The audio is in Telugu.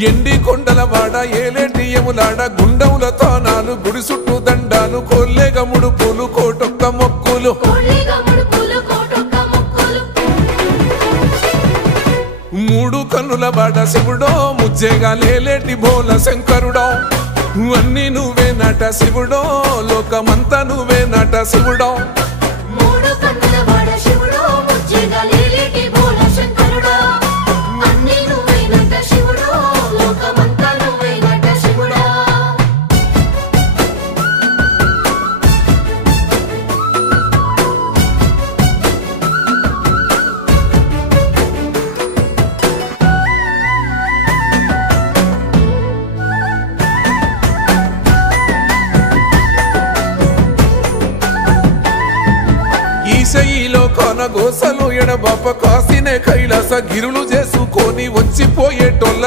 ఎండి కొండలవాడ ఏలేటి యములాడ గుండముల తానాలు గుడి చుట్టూ దండాలు కొల్లేగముడు పూలు కోటొక్క మొక్కులు మూడు కన్నుల బాట శివుడో ముజ్జేగా లేలేటి బోల శంకరుడో అన్ని నువ్వే నట శివుడో లోకమంతా నువ్వే నట శివుడో ఈశయిలో కొనగోసలు ఎడబాప కాసినే కైలాస గిరులు చేసుకొని వచ్చిపోయేటోళ్ళ